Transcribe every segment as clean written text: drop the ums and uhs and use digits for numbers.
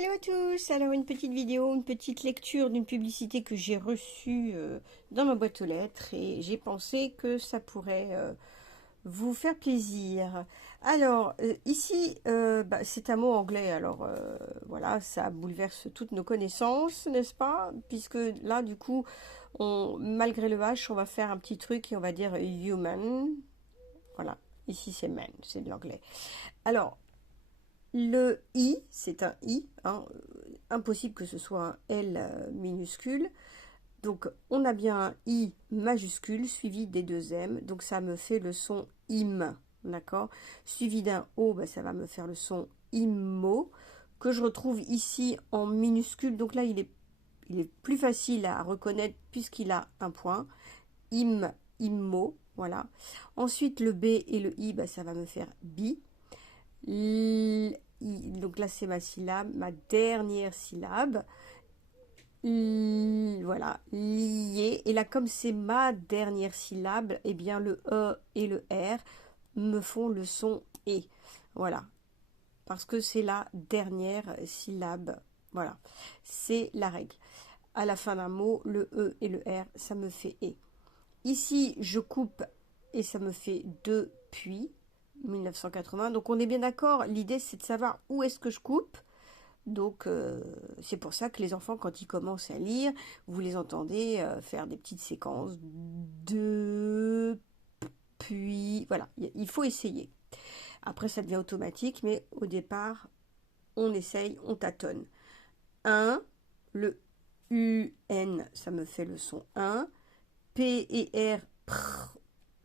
Hello à tous, alors une petite vidéo, une petite lecture d'une publicité que j'ai reçue dans ma boîte aux lettres et j'ai pensé que ça pourrait vous faire plaisir. Alors ici, c'est un mot anglais, alors voilà, ça bouleverse toutes nos connaissances, n'est-ce pas? Puisque là du coup, malgré le H, on va faire un petit truc et on va dire human, voilà, ici c'est man, c'est de l'anglais. Alors, le I, c'est un I, hein, impossible que ce soit un L minuscule. Donc on a bien un I majuscule suivi des deux M, donc ça me fait le son im, d'accord? Suivi d'un O, ça va me faire le son immo, que je retrouve ici en minuscule, donc là il est plus facile à reconnaître puisqu'il a un point. Im, immo, voilà. Ensuite le B et le I, ça va me faire bi. Donc là c'est ma syllabe, ma dernière syllabe. Voilà, lié. Et là comme c'est ma dernière syllabe, eh bien le E et le R me font le son E. Voilà, parce que c'est la dernière syllabe. Voilà, c'est la règle. À la fin d'un mot, le E et le R, ça me fait E. Ici, je coupe et ça me fait depuis 1980. Donc on est bien d'accord, l'idée c'est de savoir où est-ce que je coupe. Donc c'est pour ça que les enfants, quand ils commencent à lire, vous les entendez faire des petites séquences de puis voilà, il faut essayer. Après ça devient automatique, mais au départ, on essaye, on tâtonne. Un, le UN, ça me fait le son 1. P et R, prr,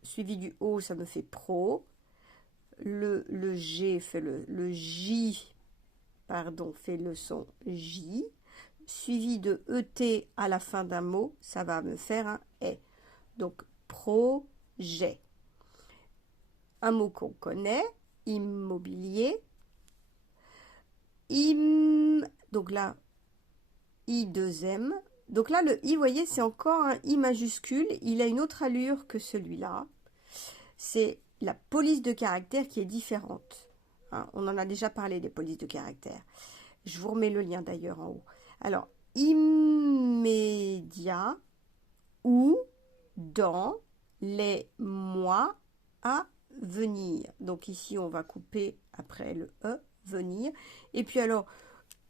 suivi du O, ça me fait pro. Le G fait le J, pardon, fait le son J. Suivi de ET à la fin d'un mot, ça va me faire un E. Donc, projet. Un mot qu'on connaît, immobilier. Donc là, I2M. Donc là, le I, vous voyez, c'est encore un I majuscule. Il a une autre allure que celui-là. C'est la police de caractère qui est différente. Hein, on en a déjà parlé des polices de caractère. Je vous remets le lien d'ailleurs en haut. Alors, immédiat ou dans les mois à venir. Donc ici, on va couper après le E, venir. Et puis alors,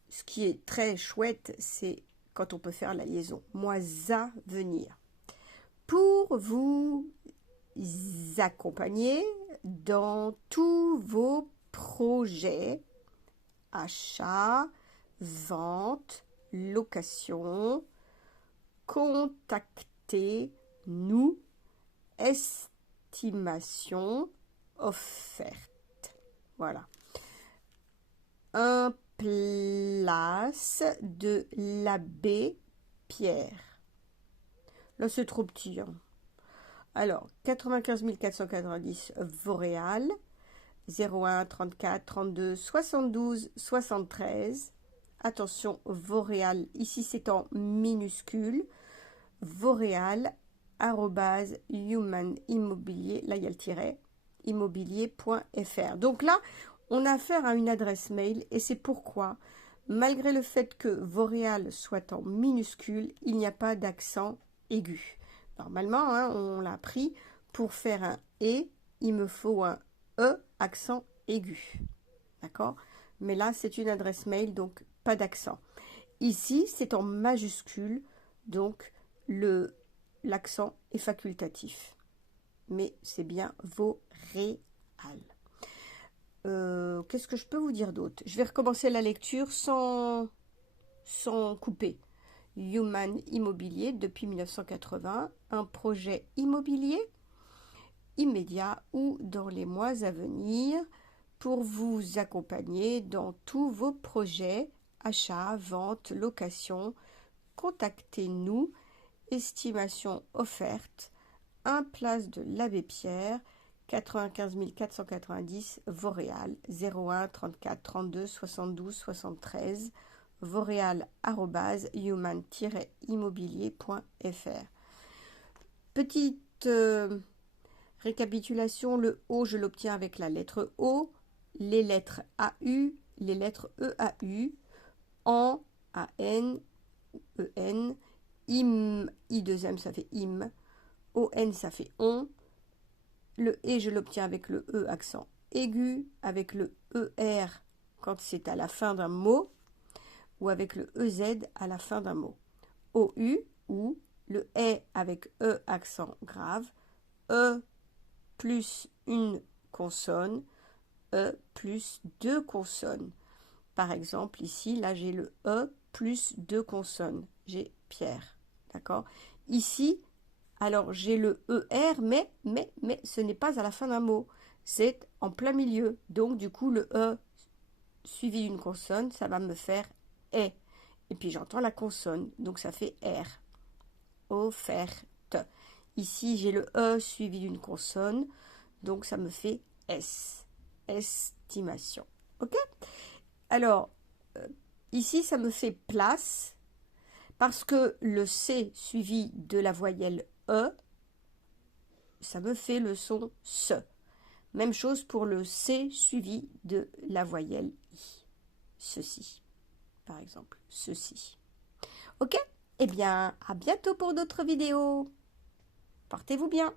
ce qui est très chouette, c'est quand on peut faire la liaison. Mois à venir. Pour vous accompagner dans tous vos projets, achats, vente, location, contactez-nous, estimation, offerte. Voilà. Un place de l'abbé Pierre. Là, c'est trop petit. Hein. Alors, 95 490 Vauréal, 01 34 32 72 73. Attention, Vauréal, ici c'est en minuscule. Vauréal, arrobase, human immobilier, là il y a le tiret, immobilier.fr. Donc là, on a affaire à une adresse mail et c'est pourquoi, malgré le fait que Vauréal soit en minuscule, il n'y a pas d'accent aigu. Normalement, hein, on l'a appris, pour faire un E, il me faut un E accent aigu. D'accord? Mais là, c'est une adresse mail, donc pas d'accent. Ici, c'est en majuscule, donc l'accent est facultatif. Mais c'est bien Vauréal. Qu'est-ce que je peux vous dire d'autre? Je vais recommencer la lecture sans couper. Human Immobilier depuis 1980, un projet immobilier immédiat ou dans les mois à venir pour vous accompagner dans tous vos projets, achats, ventes, location. Contactez-nous, estimation offerte, 1 place de l'Abbé Pierre, 95 490 Vauréal, 01 34 32 72 73, Vauréal human-immobilier.fr. Petite récapitulation, le O, je l'obtiens avec la lettre O, les lettres AU, les lettres EAU, A-N, E-N, im, I2M, ça fait im, O-N, ça fait on. Le E, je l'obtiens avec le E accent aigu, avec le ER quand c'est à la fin d'un mot, ou avec le EZ à la fin d'un mot. OU, ou le E avec E accent grave, E plus une consonne, E plus deux consonnes. Par exemple, ici, là, j'ai le E plus deux consonnes. J'ai Pierre. D'accord? Ici, alors j'ai le ER, mais ce n'est pas à la fin d'un mot. C'est en plein milieu. Donc, du coup, le E suivi d'une consonne, ça va me faire E. Et puis, j'entends la consonne. Donc, ça fait R. Offerte. Ici, j'ai le E suivi d'une consonne. Donc, ça me fait S. Estimation. OK? Alors, ici, ça me fait place parce que le C suivi de la voyelle E, ça me fait le son SE. Même chose pour le C suivi de la voyelle I. Ceci, par exemple. Ceci. OK? Eh bien, à bientôt pour d'autres vidéos. Portez-vous bien.